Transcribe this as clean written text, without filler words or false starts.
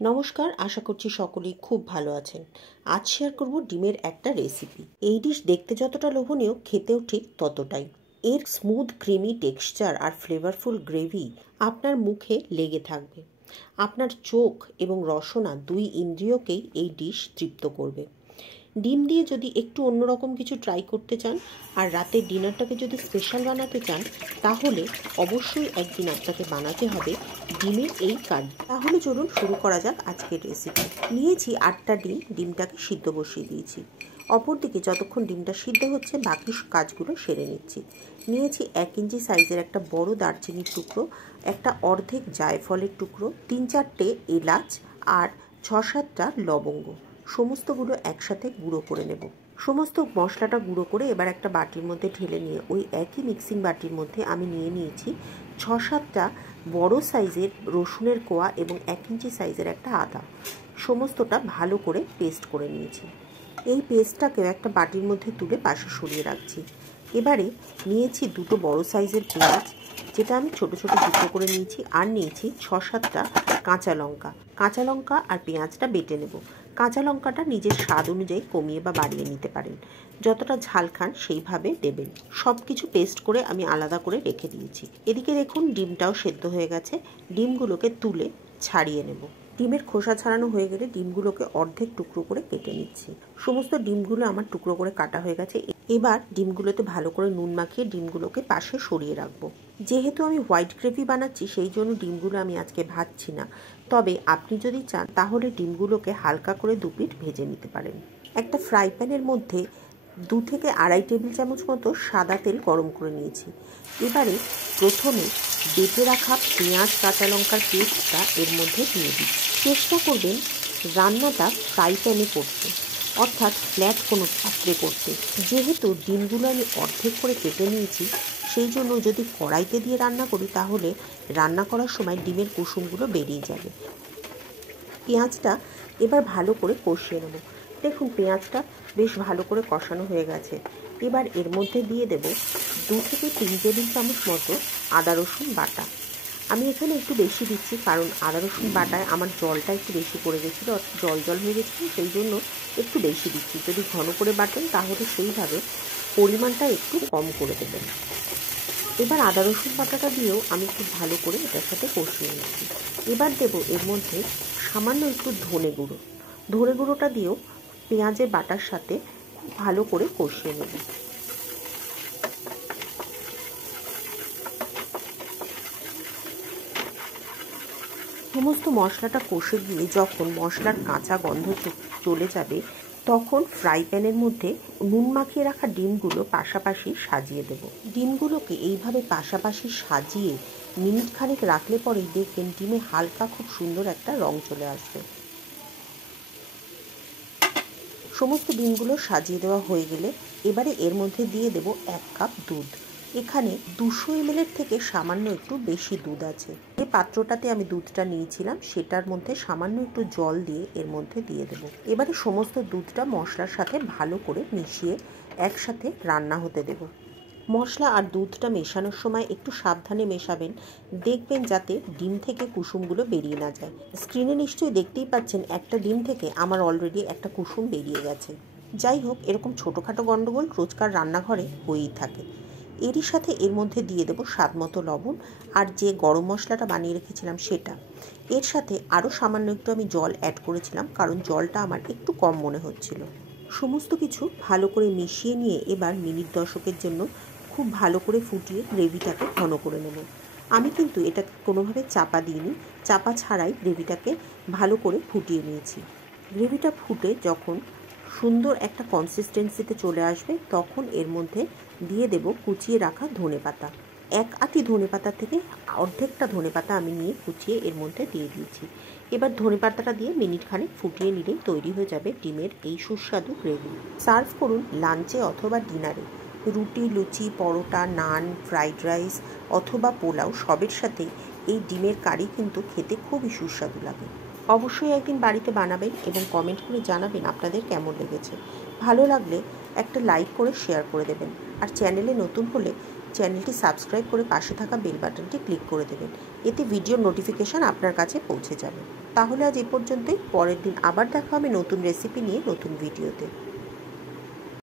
নমস্কার, আশা করছি সকলেই খুব ভালো আছেন। আজ শেয়ার করব ডিমের একটা রেসিপি। এই ডিশ দেখতে যতটা লোভনীয়, খেতেও ঠিক ততটাই। এর স্মুথ ক্রিমি টেক্সচার আর ফ্লেভারফুল গ্রেভি আপনার মুখে লেগে থাকবে। আপনার চোখ এবং রসনা দুই ইন্দ্রিয়কেই এই ডিশ তৃপ্ত করবে। ডিম দিয়ে যদি একটু অন্যরকম কিছু ট্রাই করতে চান আর রাতের ডিনারটাকে যদি স্পেশাল বানাতে চান, তাহলে অবশ্যই একদিন আপনাকে বানাতে হবে ডিমের এই কারি। তাহলে চলুন শুরু করা যাক আজকের রেসিপি। নিয়েছি 8টা ডিম, ডিমটাকে সিদ্ধ বসিয়ে দিয়েছি। অপরদিকে যতক্ষণ ডিমটা সিদ্ধ হচ্ছে বাকি কাজগুলো সেরে নিচ্ছি। নিয়েছি 1 ইঞ্চি সাইজের একটা বড় দারচিনির টুকরো, একটা অর্ধেক জায়ফলের টুকরো, 3-4টে এলাচ আর 6-7টা লবঙ্গ। সমস্তগুলো একসাথে গুঁড়ো করে নেব। সমস্ত মশলাটা গুঁড়ো করে এবার একটা বাটির মধ্যে ঢেলে নিয়ে ওই একই মিক্সিং বাটির মধ্যে আমি নিয়ে নিয়েছি 6-7টা বড় সাইজের রসুনের কোয়া এবং 1 ইঞ্চি সাইজের একটা আদা। সমস্তটা ভালো করে পেস্ট করে নিয়েছি। এই পেস্টটাকেও একটা বাটির মধ্যে তুলে পাশে সরিয়ে রাখছি। এবারে নিয়েছি 2টো বড় সাইজের পেঁয়াজ, যেটা আমি ছোট ছোট টুকরো করে নিয়েছি, আর নিয়েছি 6-7টা কাঁচা লঙ্কা। কাঁচা লঙ্কা আর পেঁয়াজটা বেটে নেব। কাঁচা লঙ্কাটা নিজের স্বাদ অনুযায়ী কমিয়ে বা বাড়িয়ে নিতে পারেন, যতটা ঝাল খান সেইভাবে দেবেন। সব কিছু পেস্ট করে আমি আলাদা করে রেখে দিয়েছি। এদিকে দেখুন ডিমটাও সেদ্ধ হয়ে গেছে। ডিমগুলোকে তুলে ছাড়িয়ে নেব। ডিমের খোসা ছাড়ানো হয়ে গেলে ডিমগুলোকে অর্ধেক টুকরো করে কেটে নিচ্ছি। সমস্ত ডিমগুলো আমার টুকরো করে কাটা হয়ে গেছে। এবার ডিমগুলোতে ভালো করে নুন মাখিয়ে ডিমগুলোকে পাশে সরিয়ে রাখবো। যেহেতু আমি হোয়াইট গ্রেভি বানাচ্ছি, সেই জন্য ডিমগুলো আমি আজকে ভাজছি না। তবে আপনি যদি চান তাহলে ডিমগুলোকে হালকা করে 2 পিঠ ভেজে নিতে পারেন। একটা ফ্রাই প্যানের মধ্যে 2 থেকে 2.5 টেবিল চামচ মতো সাদা তেল গরম করে নিয়েছি। এবারে প্রথমে বেটে রাখা পেঁয়াজ কাঁচা লঙ্কার পেস্টটা এর মধ্যে দিয়ে দিচ্ছি। চেষ্টা করবেন রান্নাটা ফ্রাই প্যানে করতে, অর্থাৎ ফ্ল্যাট কোনো পাত্রে করতে। যেহেতু ডিমগুলো আমি অর্ধেক করে কেটে নিয়েছি, সেই জন্য যদি কড়াইতে দিয়ে রান্না করি তাহলে রান্না করার সময় ডিমের কুসুমগুলো বেরিয়ে যাবে। পেঁয়াজটা এবার ভালো করে কষিয়ে নেব। দেখুন পেঁয়াজটা বেশ ভালো করে কষানো হয়ে গেছে। এবার এর মধ্যে দিয়ে দেব 2 থেকে 3 টেবিল চামচ মতো আদা রসুন বাটা। আমি এখানে একটু বেশি দিচ্ছি, কারণ আদা রসুন বাটায় আমার জলটা একটু বেশি পড়ে গেছিলো, জল জল হয়ে গেছিলো, সেই জন্য একটু বেশি দিচ্ছি। যদি ঘন করে বাটেন তাহলে সেইভাবে পরিমাণটা একটু কম করে দেবেন। এবার আদা রসুন বাটাটা দিয়েও আমি খুব ভালো করে এটার সাথে কষিয়ে নিচ্ছি। এবার দেব এর মধ্যে সামান্য একটু ধনে গুঁড়ো। ধনে গুঁড়োটা দিয়েও পেঁয়াজের বাটার সাথে খুব ভালো করে কষিয়ে নেব। সমস্ত মশলাটা কষে গিয়ে যখন মশলার কাঁচা গন্ধ চলে যাবে, তখন ফ্রাই প্যানের মধ্যে নুন মাখিয়ে রাখা ডিমগুলো পাশাপাশি সাজিয়ে দেব। ডিমগুলোকে এইভাবে পাশাপাশি সাজিয়ে মিনিট খানেক রাখলে পরেই দেখবেন ডিমে হালকা খুব সুন্দর একটা রং চলে আসবে। সমস্ত ডিমগুলো সাজিয়ে দেওয়া হয়ে গেলে এবারে এর মধ্যে দিয়ে দেব 1 কাপ দুধ। এখানে 200 ml থেকে সামান্য একটু বেশি দুধ আছে। যে পাত্রটাতে আমি দুধটা নিয়েছিলাম সেটার মধ্যে সামান্য একটু জল দিয়ে এর মধ্যে দিয়ে দেব। এবারে সমস্ত দুধটা মশলার সাথে ভালো করে মিশিয়ে একসাথে রান্না হতে দেব। মশলা আর দুধটা মেশানোর সময় একটু সাবধানে মেশাবেন, দেখবেন যাতে ডিম থেকে কুসুমগুলো বেরিয়ে না যায়। স্ক্রিনে নিশ্চয়ই দেখতেই পাচ্ছেন একটা ডিম থেকে আমার অলরেডি একটা কুসুম বেরিয়ে গেছে। যাই হোক, এরকম ছোটোখাটো গন্ডগোল রোজকার রান্নাঘরে হয়েই থাকে। এরই সাথে এর মধ্যে দিয়ে দেবো স্বাদ মতো লবণ আর যে গরম মশলাটা বানিয়ে রেখেছিলাম সেটা। এর সাথে আরও সামান্য একটু আমি জল অ্যাড করেছিলাম, কারণ জলটা আমার একটু কম মনে হচ্ছিল। সমস্ত কিছু ভালো করে মিশিয়ে নিয়ে এবার মিনিট 10-এর জন্য খুব ভালো করে ফুটিয়ে গ্রেভিটাকে ঘন করে নেব। আমি কিন্তু এটাকে কোনোভাবে চাপা দিইনি, চাপা ছাড়াই গ্রেভিটাকে ভালো করে ফুটিয়ে নিয়েছি। গ্রেভিটা ফুটে যখন সুন্দর একটা কনসিস্টেন্সিতে চলে আসবে, তখন এর মধ্যে দিয়ে দেব কুচিয়ে রাখা ধনেপাতা। 1 আঁটি ধনেপাতা থেকে অর্ধেকটা ধনেপাতা আমি নিয়ে কুচিয়ে এর মধ্যে দিয়ে দিয়েছি। এবার ধনেপাতাটা দিয়ে মিনিট খানেক ফুটিয়ে নিলেই তৈরি হয়ে যাবে ডিমের এই সুস্বাদু গ্রেভি। সার্ভ করুন লাঞ্চে অথবা ডিনারে। রুটি, লুচি, পরোটা, নান, ফ্রাইড রাইস অথবা পোলাও সবের সাথে এই ডিমের কারি কিন্তু খেতে খুবই সুস্বাদু লাগে। অবশ্যই একদিন বাড়িতে বানাবেন এবং কমেন্ট করে জানাবেন আপনাদের কেমন লেগেছে। ভালো লাগলে একটা লাইক করে শেয়ার করে দেবেন, আর চ্যানেলে নতুন হলে চ্যানেলটি সাবস্ক্রাইব করে পাশে থাকা বেল বাটনটি ক্লিক করে দেবেন। এতে ভিডিওর নোটিফিকেশান আপনার কাছে পৌঁছে যাবে। তাহলে আজ এ পর্যন্তই। পরের দিন আবার দেখা হবে নতুন রেসিপি নিয়ে নতুন ভিডিওতে।